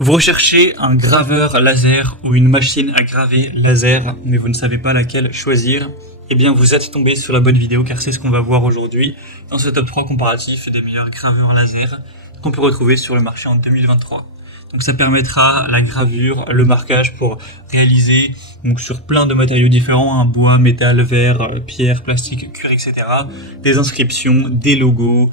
Vous recherchez un graveur laser ou une machine à graver laser, mais vous ne savez pas laquelle choisir. Eh bien, vous êtes tombé sur la bonne vidéo car c'est ce qu'on va voir aujourd'hui dans ce top 3 comparatif des meilleurs graveurs laser qu'on peut retrouver sur le marché en 2023. Donc ça permettra la gravure, le marquage pour réaliser donc sur plein de matériaux différents, bois, métal, verre, pierre, plastique, cuir, etc. Des inscriptions, des logos,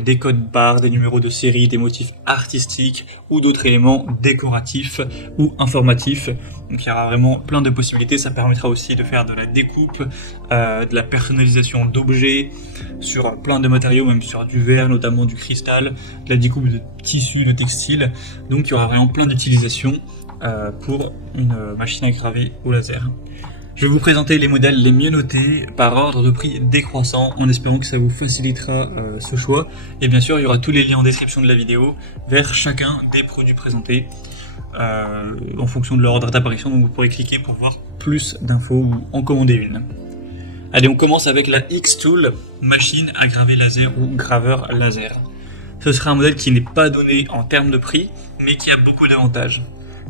des codes barres, des numéros de série, des motifs artistiques ou d'autres éléments décoratifs ou informatifs. Donc il y aura vraiment plein de possibilités. Ça permettra aussi de faire de la découpe, de la personnalisation d'objets sur plein de matériaux, même sur du verre, notamment du cristal, de la découpe de tissus, de textiles. Donc il y aura vraiment plein d'utilisations pour une machine à graver au laser. Je vais vous présenter les modèles les mieux notés par ordre de prix décroissant en espérant que ça vous facilitera ce choix. Et bien sûr, il y aura tous les liens en description de la vidéo vers chacun des produits présentés en fonction de leur ordre d'apparition. Donc vous pourrez cliquer pour voir plus d'infos ou en commander une. Allez, on commence avec la X-Tool, machine à graver laser ou graveur laser. Ce sera un modèle qui n'est pas donné en termes de prix, mais qui a beaucoup d'avantages.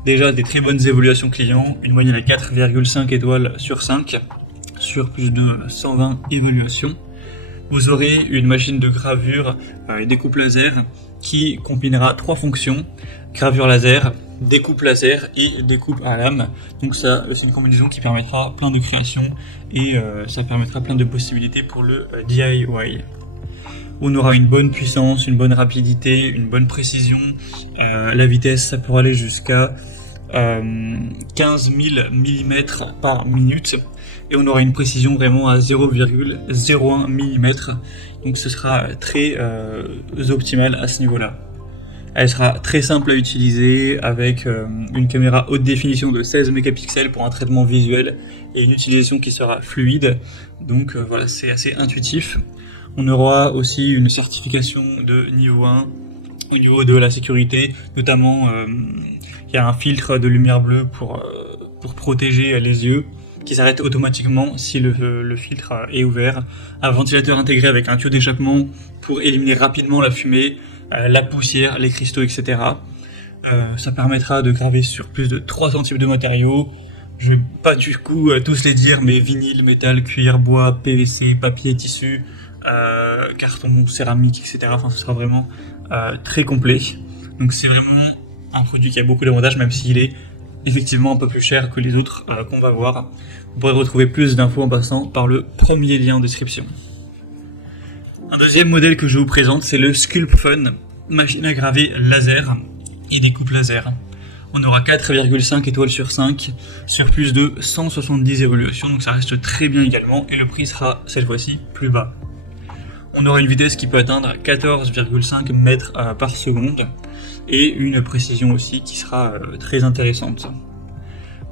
Déjà des très bonnes évaluations clients, une moyenne à 4,5 étoiles sur 5, sur plus de 120 évaluations. Vous aurez une machine de gravure et découpe laser qui combinera 3 fonctions, gravure laser, découpe laser et découpe à lame. Donc ça, c'est une combinaison qui permettra plein de créations et ça permettra plein de possibilités pour le DIY. On aura une bonne puissance, une bonne rapidité, une bonne précision. La vitesse, ça pourra aller jusqu'à 15 000 mm par minute. Et on aura une précision vraiment à 0,01 mm. Donc ce sera très optimal à ce niveau-là. Elle sera très simple à utiliser avec une caméra haute définition de 16 mégapixels pour un traitement visuel et une utilisation qui sera fluide. Donc voilà, c'est assez intuitif. On aura aussi une certification de niveau 1 au niveau de la sécurité, notamment il y a un filtre de lumière bleue pour protéger les yeux qui s'arrête automatiquement si le filtre est ouvert, un ventilateur intégré avec un tuyau d'échappement pour éliminer rapidement la fumée, la poussière, les cristaux, etc. Ça permettra de graver sur plus de 300 types de matériaux. Je vais pas du coup tous les dire, mais vinyle, métal, cuir, bois, PVC, papier, tissu, carton, céramique, etc. Enfin, ce sera vraiment très complet. Donc c'est vraiment un produit qui a beaucoup d'avantages, même s'il est effectivement un peu plus cher que les autres qu'on va voir. Vous pourrez retrouver plus d'infos en passant par le premier lien en description. Un deuxième modèle que je vous présente, c'est le SculpFun, machine à graver laser et découpe laser. On aura 4,5 étoiles sur 5 sur plus de 170 évaluations, donc ça reste très bien également, et le prix sera cette fois-ci plus bas. On aura une vitesse qui peut atteindre 14,5 mètres par seconde et une précision aussi qui sera très intéressante.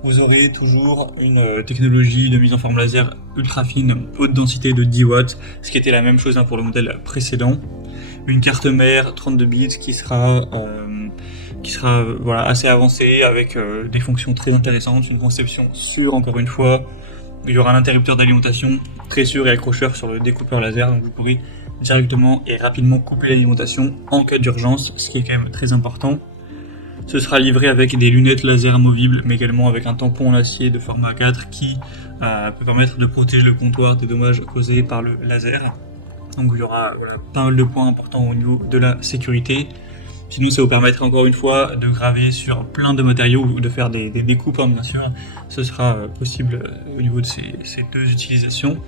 Vous aurez toujours une technologie de mise en forme laser ultra fine, haute densité de 10 watts, ce qui était la même chose pour le modèle précédent. Une carte mère 32 bits qui sera voilà, assez avancée avec des fonctions très intéressantes, une conception sûre encore une fois. Il y aura un interrupteur d'alimentation très sûr et accrocheur sur le découpeur laser, donc vous pourrez directement et rapidement couper l'alimentation en cas d'urgence, ce qui est quand même très important. Ce sera livré avec des lunettes laser amovibles, mais également avec un tampon en acier de format 4 qui peut permettre de protéger le comptoir des dommages causés par le laser. Donc il y aura pas mal de points importants au niveau de la sécurité. Sinon, ça vous permettra encore une fois de graver sur plein de matériaux ou de faire des découpes, bien sûr. Ce sera possible au niveau de ces deux utilisations.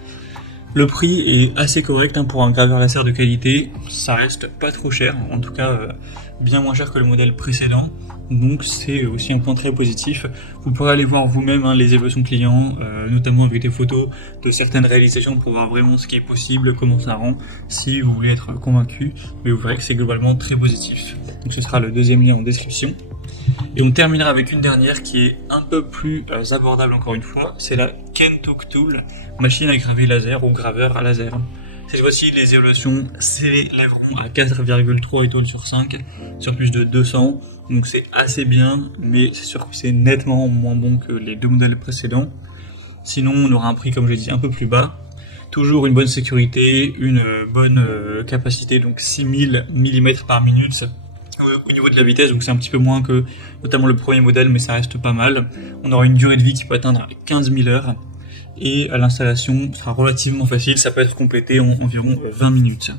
Le prix est assez correct pour un graveur laser de qualité. Ça reste pas trop cher, en tout cas bien moins cher que le modèle précédent. Donc c'est aussi un point très positif. Vous pourrez aller voir vous-même les évaluations clients, notamment avec des photos de certaines réalisations pour voir vraiment ce qui est possible, comment ça rend, si vous voulez être convaincu. Mais vous verrez que c'est globalement très positif. Donc ce sera le deuxième lien en description. Et on terminera avec une dernière qui est un peu plus abordable encore une fois, c'est la Kentook Tool, machine à graver laser ou graveur à laser. Cette fois-ci, les évaluations s'élèveront à 4,3 étoiles sur 5, sur plus de 200, donc c'est assez bien, mais c'est sûr que c'est nettement moins bon que les deux modèles précédents. Sinon, on aura un prix, comme je l'ai dit, un peu plus bas. Toujours une bonne sécurité, une bonne capacité, donc 6000 mm par minute au niveau de la vitesse, donc c'est un petit peu moins que notamment le premier modèle, mais ça reste pas mal. On aura une durée de vie qui peut atteindre 15 000 heures, et l'installation sera relativement facile, ça peut être complété en environ 20 minutes.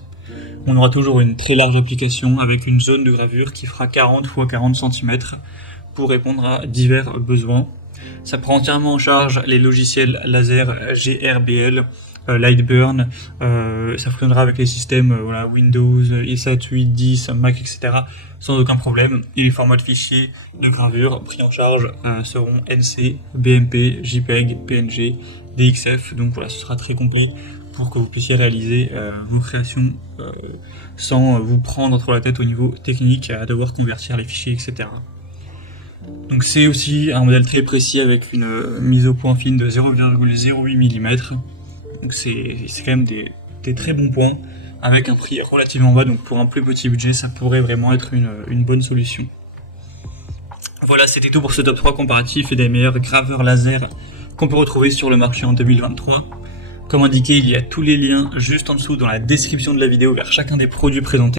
On aura toujours une très large application avec une zone de gravure qui fera 40 x 40 cm pour répondre à divers besoins. Ça prend entièrement en charge les logiciels laser GRBL, Lightburn, ça fonctionnera avec les systèmes voilà, Windows, ISAT 8, 10, Mac, etc. sans aucun problème. Et les formats de fichiers de gravure pris en charge seront NC, BMP, JPEG, PNG, DXF. Donc voilà, ce sera très complet pour que vous puissiez réaliser vos créations sans vous prendre trop la tête au niveau technique à devoir convertir les fichiers, etc. Donc c'est aussi un modèle très précis avec une mise au point fine de 0,08 mm. Donc c'est quand même des très bons points avec un prix relativement bas. Donc pour un plus petit budget, ça pourrait vraiment être une bonne solution. Voilà, c'était tout pour ce top 3 comparatif et des meilleurs graveurs laser qu'on peut retrouver sur le marché en 2023. Comme indiqué, il y a tous les liens juste en dessous dans la description de la vidéo vers chacun des produits présentés.